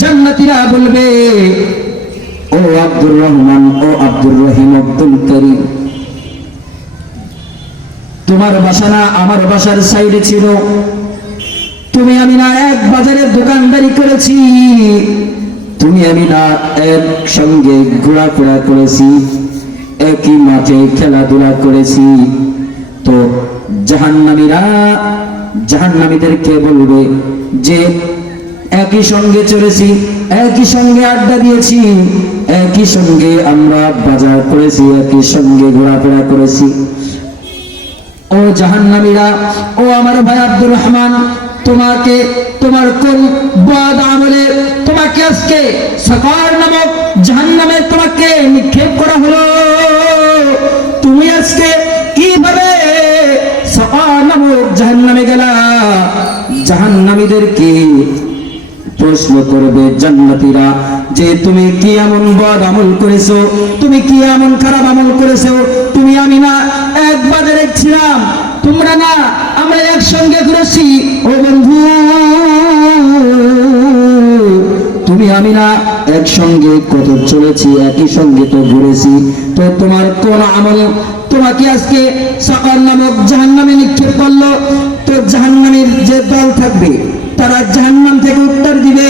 জান্নাতীরা বলবে, ও আব্দুর রহমান, ও আব্দুর রহিম, আব্দুল করিম, তোমার বাসা না আমার বাসার সাইডে ছিল, তুমি আমি না এক বাজারে দোকানদারি করেছি, তুমি আমি না একসঙ্গে ঘোরাফেরা করেছি, একই মাঠে খেলাধুলা করেছি। তো জাহান্নামীদেরকে বলবে যে একই সঙ্গে চলেছি, একই সঙ্গে আড্ডা দিয়েছি, একই সঙ্গে আমরা বাজার করেছি, একই সঙ্গে ঘোরাফেরা করেছি। ও জাহান্নামীরা, ও আমার ভাই আব্দুর রহমান, তোমাকে তোমার কোন বদ আমলে তোমাকে আজকে সাকার নামক জাহান্নামে তোমাকে নিক্ষেপ করা হলো? তুমি আজকে কিভাবে সাকার নামক জাহান্নামে গেলা? জাহান্নামীদেরকে প্রশ্ন করবে জান্নাতীরা যে তুমি কি এমন বদ আমল করেছো, তুমি কি এমন খারাপ আমল করেছো? তুমি আমি না এক বাজারে ছিলাম, তোমরা না আমরা একসঙ্গে ঘুরেছি। ও বন্ধু, তুমি আমি না একসঙ্গে কত চলেছি, একই সঙ্গে তো ঘুরেছি, তো তোমার কোন আমল তোমাকে আজকে সাকার নামক জাহান্নামে নিক্ষেপ করলো? তো জাহান্নামের যে দল থাকবে তারা জাহান্নাম থেকে উত্তর দিবে,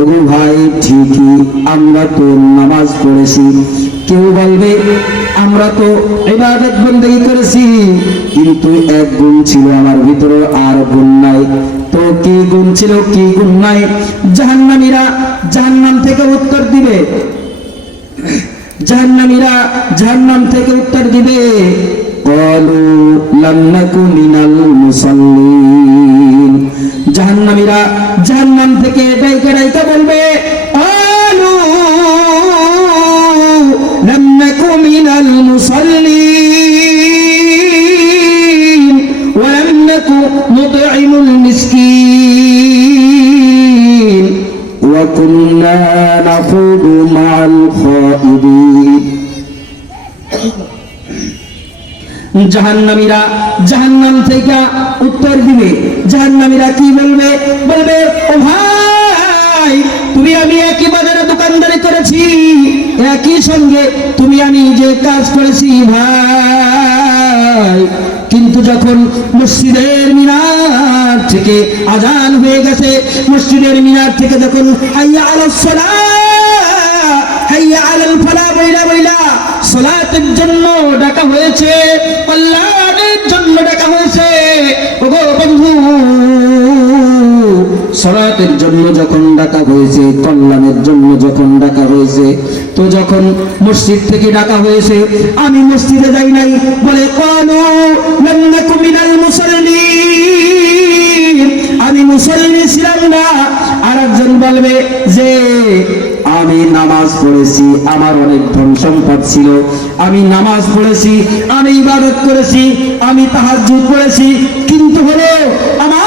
ও ভাই ঠিকই, আমরা তো নামাজ পড়েছি। কেউ বলবে আমরা তো ইবাদত বন্দেগী করেছি, কিন্তু এক গুণ ছিল আমার ভিতরে, আর গুণ নাই। তো কি গুণ ছিল, কি গুণ নাই? জাহান্নামীরা জাহান্নাম থেকে উত্তর দিবে, জাহান্নামীরা জাহান্নাম থেকে উত্তর দিবে, ক্বালু লাম নাকু মিনাল মুসাল্লিন। জাহান্নামীরা জাহান্নাম থেকে ডাইকা ডাইকা বলবে, ক্বালু লাম নাকু মিনাল মুসাল্লিন ওয়া লাম নাকু নুতঈমুল মিসকিন ওয়া কুন্না নাখুদু মা'আল খাইদিন। জাহান্নামীরা জাহান্নাম থেকে উত্তর দিবে, জাহান্নামীরা কি বলবে? বলবে, ও ভাই, তুমি আমি একই বাজারে দোকানদারি করেছি, একই সঙ্গে তুমি আমি যে কাজ করেছি ভাই, কিন্তু যখন মসজিদের মিনার থেকে আজান হয়ে গেছে, মসজিদের মিনার থেকে যখন হাইয়া আলাস সালাহ, হাইয়া আলাল ফালাহ বইলা বইলা সালাতের জন্য ডাকা হয়েছে, কল্যাণের জন্য ডাকা হয়েছে, ওগো বন্ধু, সালাতের জন্য যখন ডাকা হয়েছে, কল্যাণের জন্য যখন ডাকা হয়েছে, তো যখন মসজিদ থেকে ডাকা হয়েছে আমি মসজিদে যাই নাই বলে, ক্বালু লাম নাকু মিনাল মুসাল্লিন, আমি মুসল্লি ছিলাম না। আর একজন বলবে যে আমি নামাজ পড়েছি, আমার অনেক ধন সম্পদ ছিল, আমি নামাজ পড়েছি, আমি ইবাদত করেছি, আমি তাহাজ্জুদ পড়েছি, কিন্তু হলো আমার